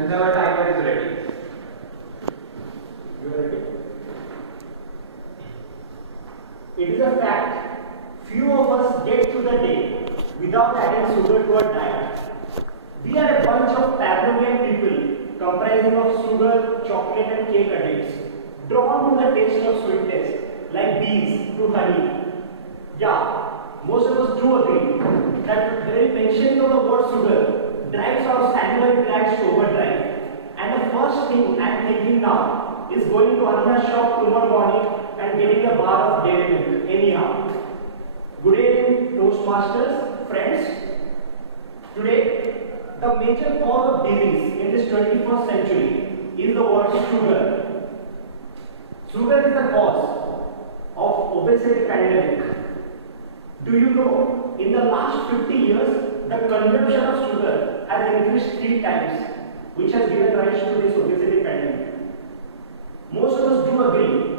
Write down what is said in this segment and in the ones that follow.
When the timer is ready. You are ready? It is a fact, few of us get through the day without adding sugar to our diet. We are a bunch of Pavlovian people comprising of sugar, chocolate and cake addicts, drawn to the taste of sweetness like bees to honey. Yeah, most of us do agree that the very mention of the word sugar drives our salivary glands to overdrive. And the first thing I am thinking now is going to Anna's shop tomorrow morning and getting a bar of dairy milk anyhow. Good evening, Toastmasters, friends. Today, the major cause of disease in this 21st century is the word sugar. Sugar is the cause of obesity pandemic. Do you know, in the last 50 years, the consumption of sugar has increased 3 times, which has given rise to this obesity pandemic. Most of us do agree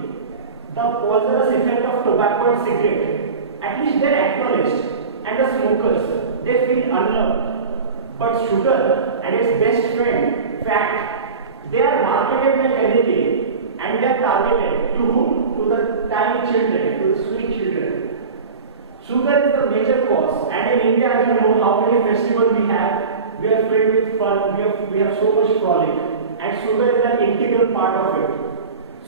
the poisonous effect of tobacco and cigarette, at least they are acknowledged, and the smokers, they feel unloved. But sugar and its best friend, fat, they are marketed like anything, and they are targeted to whom? To the tiny children, to the sweet children. Sugar is the major cause, and in India, as you know, how many festivals we have, we are filled with fun, we have so much frolic, and sugar is an integral part of it.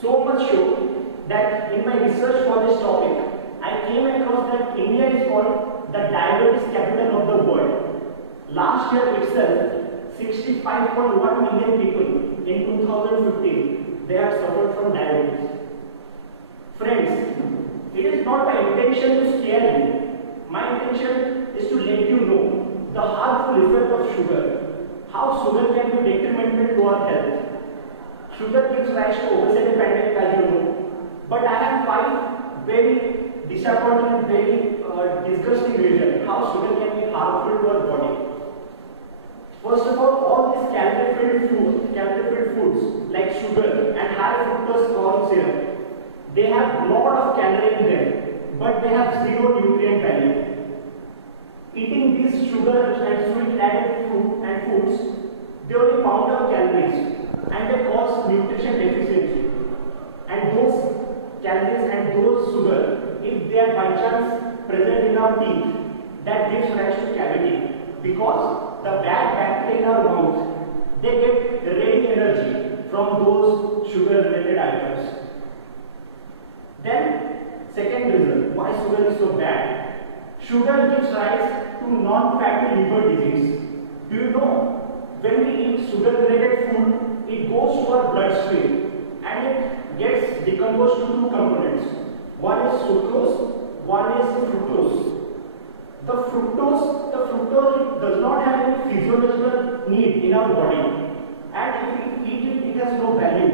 So much so that in my research for this topic, I came across that India is called the diabetes capital of the world. Last year itself, 65.1 million people in 2015, they have suffered from diabetes. Friends, it is not my intention to scare you. My intention is to let you know the harmful effect of sugar, how sugar can be detrimental to our health. Sugar gives rise to obesity pandemic, as you know, but I have 5 very disappointing and very disgusting reasons how sugar can be harmful to our body. First of all these calorie-filled foods like sugar and high fructose corn syrup, they have lot of calorie in them, but they have zero nutrient value. Eating these sugar and sweet added food and foods, they only pound up calories and they cause nutrition deficiency. And those calories and those sugar, if they are by chance present in our teeth, that gives rise to cavity, because the bad bacteria in our mouth, they get ready energy from those sugar related items. Then, second reason why sugar is so bad. Sugar gives rise to non-fatty liver disease. Do you know, when we eat sugar related food, it goes to our bloodstream and it gets decomposed to 2 components. One is sucrose, one is fructose. The fructose does not have any physiological need in our body, and if we eat it, it has no value.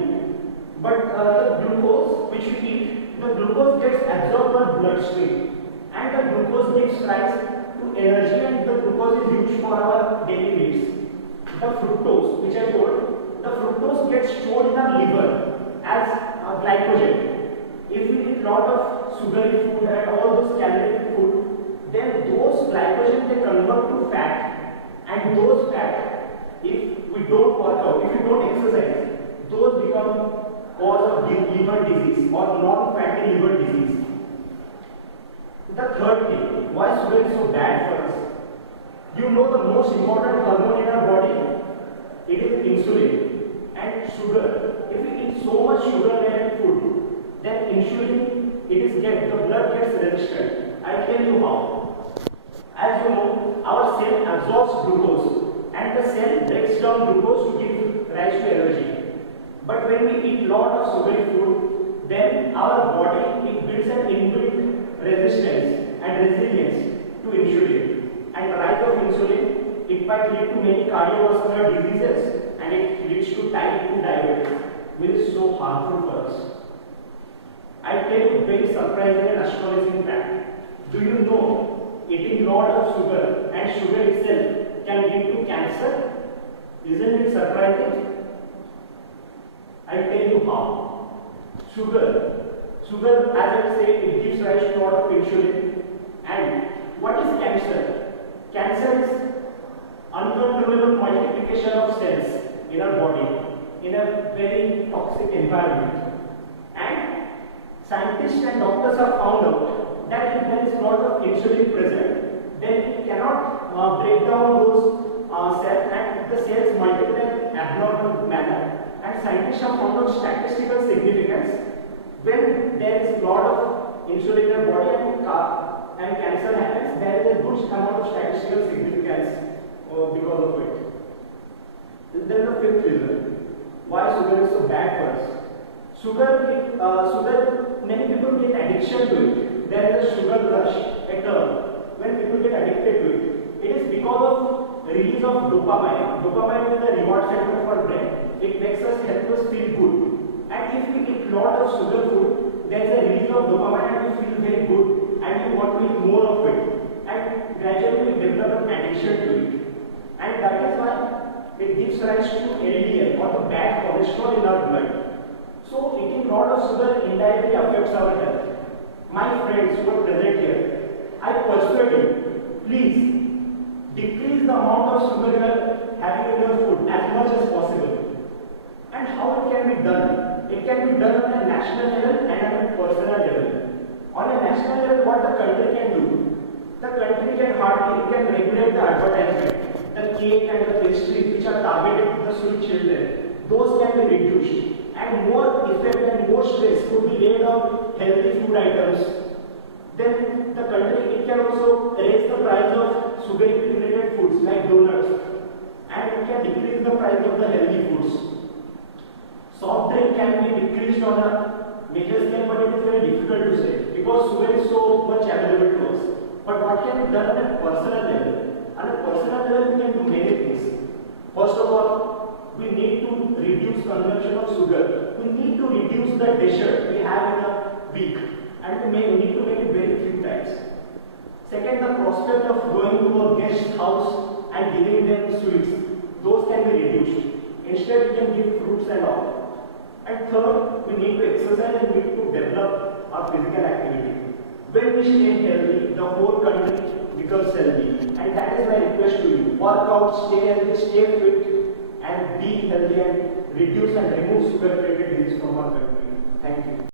But the glucose which we eat, the glucose gets absorbed by bloodstream, and the glucose gives rise to energy, and the glucose is used for our daily needs. The fructose, which I told, the fructose gets stored in our liver as glycogen. If we eat lot of sugary food and all those caloric food, then those glycogen they convert to fat, and those fat, if we don't work out, if we don't exercise, those become cause of liver disease or non-fatty liver disease. The third thing, why sugar is so bad for us? You know the most important hormone in our body, it is insulin. And sugar, if we eat so much sugar-related food, then insulin, the blood gets resistant. I'll tell you how. As you know, our cell absorbs glucose, and the cell breaks down glucose to give rise to energy. But when we eat lot of sugary food, then our body, it builds an inbuilt resistance and resilience to insulin. And the rise of insulin, it might lead to many cardiovascular diseases, and it leads to type 2 diabetes, which is so harmful for us. I tell you a very surprising and astonishing fact. Do you know eating lot of sugar and sugar itself can lead to cancer? Isn't it surprising? I'll tell you how. Sugar, as I say, it gives rise to a lot of insulin. And what is cancer? Cancer is uncontrollable multiplication of cells in our in a very toxic environment. And scientists and doctors have found out that if there is a lot of insulin present, then it cannot break down those cells, and the cells multiply in abnormal manner. And scientists have found out statistical significance when there is a lot of insulin in the body and cancer happens. There is a good amount of statistical significance because of it. Then the fifth reason why sugar is so bad for us. Sugar, many people get addiction to it. There is a sugar rush, a term, when people get addicted to it. It is because of release of dopamine. Dopamine is the reward center for brain. It makes us help us feel good. And if we eat a lot of sugar food, there is a release of dopamine and we feel very good and we want to eat more of it. And gradually we develop an addiction to it. And that is why it gives rise to LDL, or the bad cholesterol in our blood. So eating a lot of sugar indirectly affects our health. My friends who are present here, I persuade you, please decrease the amount of sugar you are having in your food as much as possible. And how it can be done? It can be done on a national level and at a personal level. On a national level, what the country can do? The country can regulate the advertisement, the cake and the pastries which are targeted to the sweet children. Those can be reduced, and more effect and more stress could be laid on healthy food items. Then the country can also raise the price of sugar-related foods like donuts, and it can decrease the price of the healthy foods. Soft drink can be decreased on a major scale, but it is very difficult to say because sugar is so much available to us. But what can be done on a personal level? On a personal level, we can do many things. First of all, we need to reduce consumption of sugar. We need to reduce the dessert we have in a week, and we need to make it very few times. Second, the prospect of going to a guest house and giving them sweets, those can be reduced. Instead, we can give fruits and all. And third, we need to exercise and we need to develop our physical activity. When we stay healthy, the whole country becomes healthy. And that is my request to you. Work out, stay healthy, stay fit, and be healthy, and reduce and remove sugar-related disease from our country. Thank you.